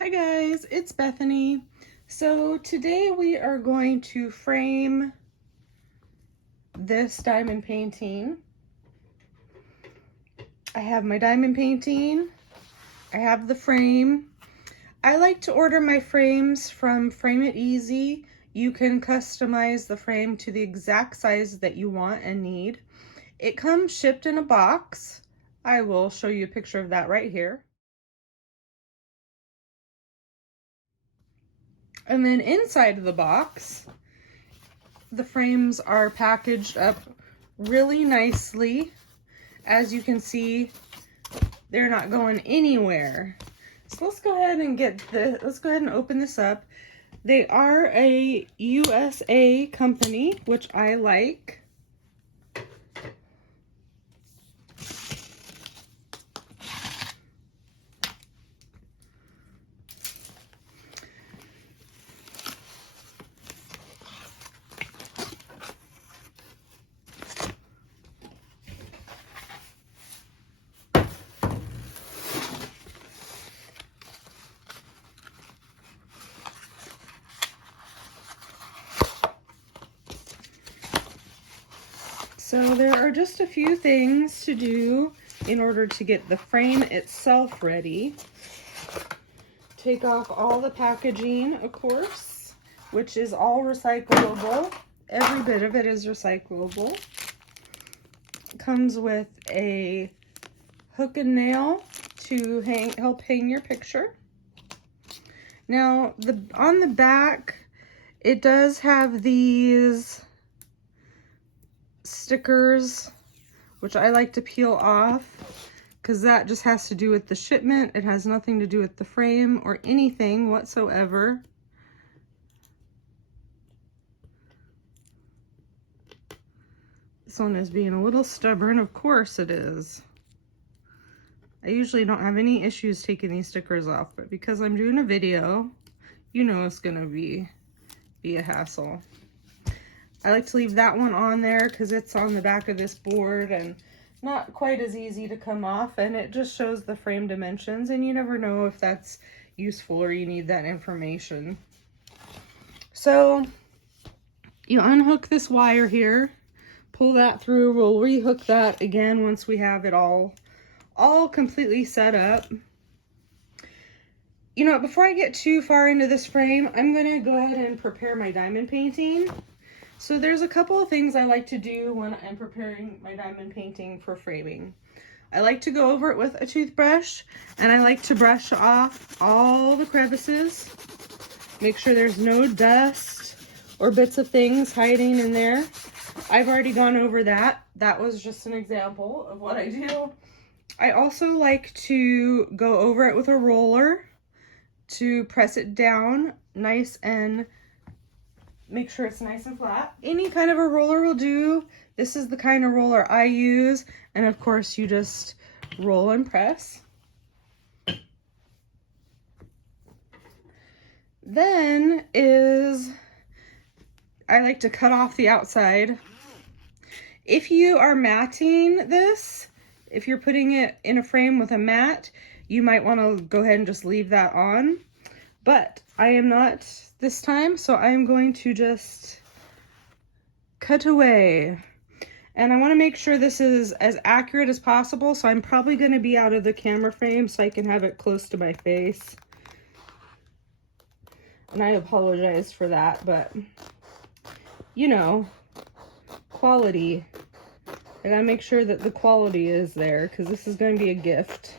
Hi guys, it's Bethany. So today we are going to frame this diamond painting. I have my diamond painting. I have the frame. I like to order my frames from Frame It Easy. You can customize the frame to the exact size that you want and need. It comes shipped in a box. I will show you a picture of that right here. And then inside of the box, the frames are packaged up really nicely. As you can see, they're not going anywhere. So let's go ahead and open this up. They are a USA company, which I like. So there are just a few things to do in order to get the frame itself ready. Take off all the packaging, of course, which is all recyclable. Every bit of it is recyclable. It comes with a hook and nail to help hang your picture. Now, on the back, it does have these stickers, which I like to peel off because that just has to do with the shipment. It has nothing to do with the frame or anything whatsoever. This one is being a little stubborn. Of course it is. I usually don't have any issues taking these stickers off, but because I'm doing a video, you know it's gonna be a hassle. I like to leave that one on there because it's on the back of this board and not quite as easy to come off, and it just shows the frame dimensions, and you never know if that's useful or you need that information. So you unhook this wire here, pull that through. We'll rehook that again once we have it all completely set up. You know, before I get too far into this frame, I'm gonna go ahead and prepare my diamond painting. So there's a couple of things I like to do when I'm preparing my diamond painting for framing. I like to go over it with a toothbrush, and I like to brush off all the crevices. Make sure there's no dust or bits of things hiding in there. I've already gone over that. That was just an example of what I do. I also like to go over it with a roller to press it down nice and make sure it's nice and flat. Any kind of a roller will do. This is the kind of roller I use, and of course you just roll and press. Then I like to cut off the outside. If you are matting this, if you're putting it in a frame with a mat, you might want to go ahead and just leave that on. But I am not this time, so I'm going to just cut away. And I want to make sure this is as accurate as possible, so I'm probably going to be out of the camera frame so I can have it close to my face. And I apologize for that, but you know, quality. I gotta make sure that the quality is there because this is going to be a gift.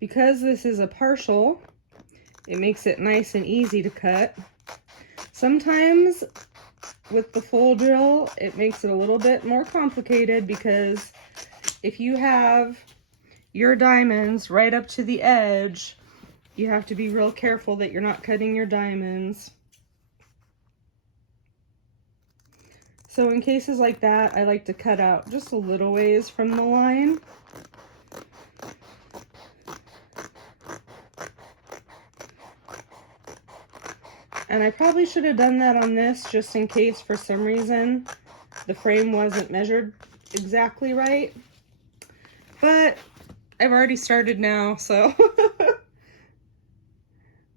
Because this is a partial, it makes it nice and easy to cut. Sometimes with the full drill, it makes it a little bit more complicated because if you have your diamonds right up to the edge, you have to be real careful that you're not cutting your diamonds. So in cases like that, I like to cut out just a little ways from the line. And I probably should have done that on this just in case for some reason the frame wasn't measured exactly right. But I've already started now, so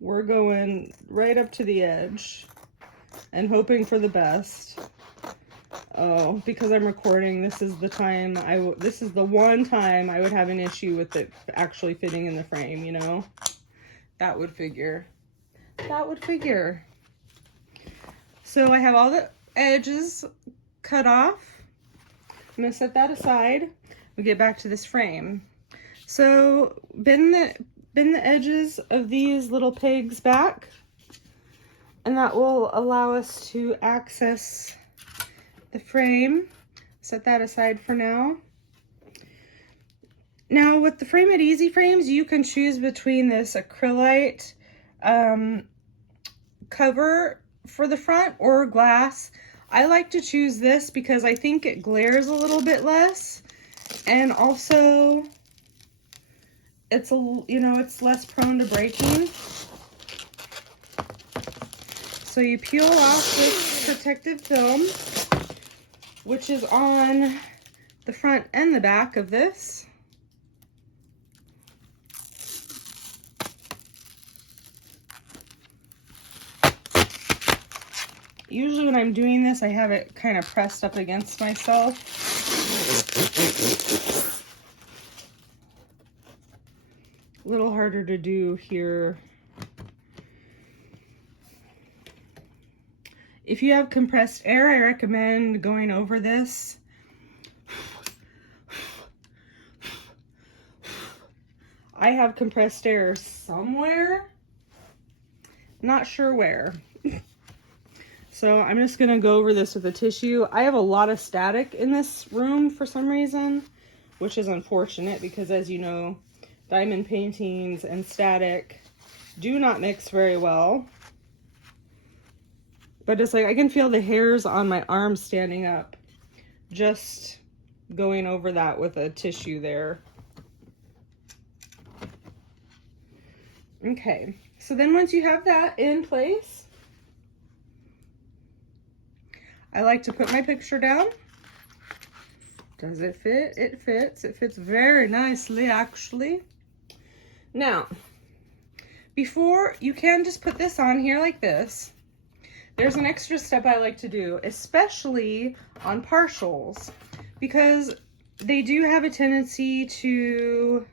we're going right up to the edge and hoping for the best. Oh, because I'm recording, this is the time this is the one time I would have an issue with it actually fitting in the frame, you know? That would figure. That would figure. So I have all the edges cut off. I'm gonna set that aside. We'll get back to this frame. So bend the edges of these little pegs back, and that will allow us to access the frame. Set that aside for now. Now with the Frame It Easy frames, you can choose between this acrylite cover for the front or glass. I like to choose this because I think it glares a little bit less, and also it's it's less prone to breaking. So you peel off this protective film, which is on the front and the back of this. Usually when I'm doing this, I have it kind of pressed up against myself. A little harder to do here. If you have compressed air, I recommend going over this. I have compressed air somewhere, not sure where. So I'm just gonna go over this with a tissue. I have a lot of static in this room for some reason, which is unfortunate because, as you know, diamond paintings and static do not mix very well. But it's like I can feel the hairs on my arms standing up just going over that with a tissue there. Okay, so then once you have that in place, I like to put my picture down. Does it fit? It fits. It fits very nicely, actually. Now, before you can just put this on here like this, there's an extra step I like to do, especially on partials, because they do have a tendency to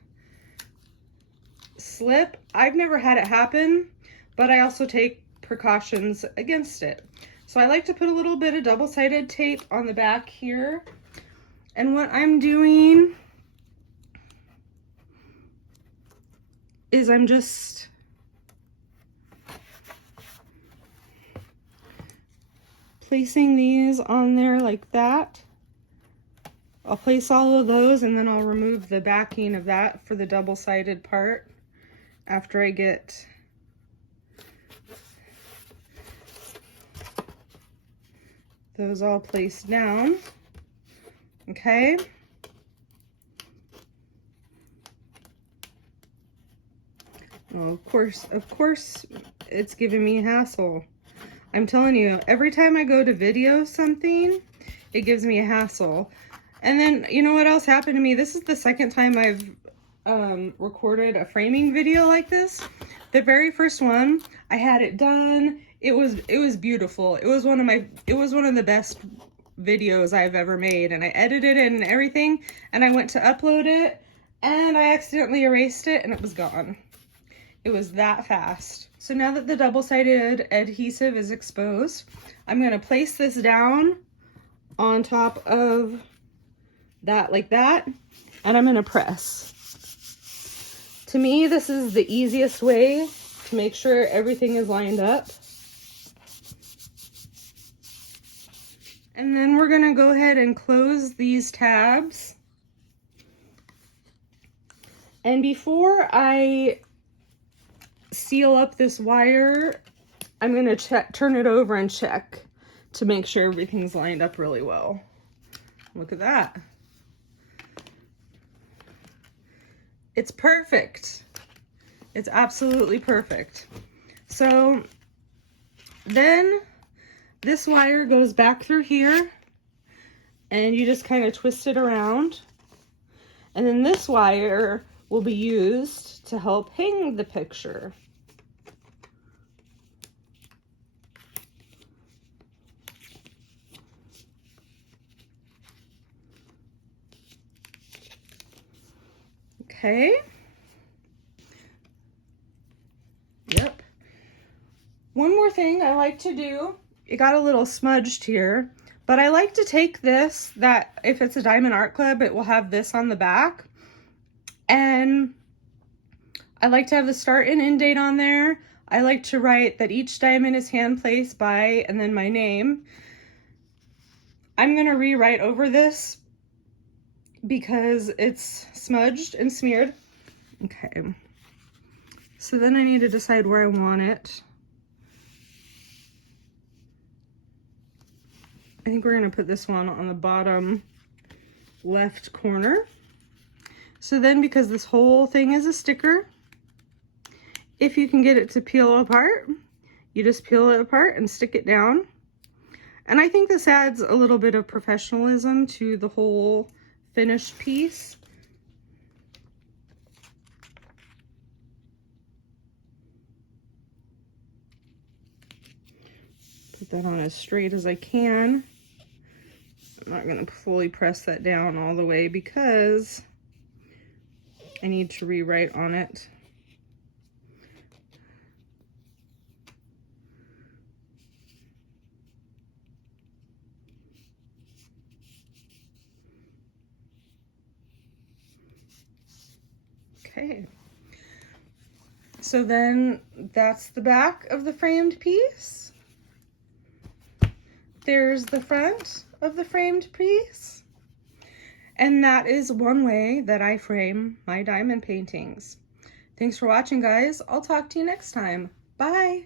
slip. I've never had it happen, but I also take precautions against it. So I like to put a little bit of double-sided tape on the back here. And what I'm doing is I'm just placing these on there like that. I'll place all of those and then I'll remove the backing of that for the double-sided part after I get those all placed down. Okay. Well, of course, it's giving me a hassle. I'm telling you, every time I go to video something, it gives me a hassle. And then, you know what else happened to me? This is the second time I've recorded a framing video like this. The very first one, I had it done. It was beautiful. It was one of the best videos I've ever made, and I edited it and everything, and I went to upload it and I accidentally erased it and it was gone. It was that fast. So now that the double-sided adhesive is exposed, I'm going to place this down on top of that like that, and I'm going to press. To me, this is the easiest way to make sure everything is lined up. And then we're gonna go ahead and close these tabs. And before I seal up this wire, I'm gonna turn it over and check to make sure everything's lined up really well. Look at that. It's perfect. It's absolutely perfect. So Then this wire goes back through here and you just kind of twist it around. And then this wire will be used to help hang the picture. Okay. Yep. One more thing I like to do, it got a little smudged here, but I like to take this, that if it's a Diamond Art Club, it will have this on the back. And I like to have the start and end date on there. I like to write that each diamond is hand placed by, and then my name. I'm going to rewrite over this because it's smudged and smeared. Okay. So then I need to decide where I want it. I think we're going to put this one on the bottom left corner. So then, because this whole thing is a sticker, if you can get it to peel apart, you just peel it apart and stick it down. And I think this adds a little bit of professionalism to the whole finished piece. Put that on as straight as I can. I'm not going to fully press that down all the way because I need to rewrite on it. Okay. So then that's the back of the framed piece. There's the front of the framed piece. And that is one way that I frame my diamond paintings. Thanks for watching, guys. I'll talk to you next time. Bye.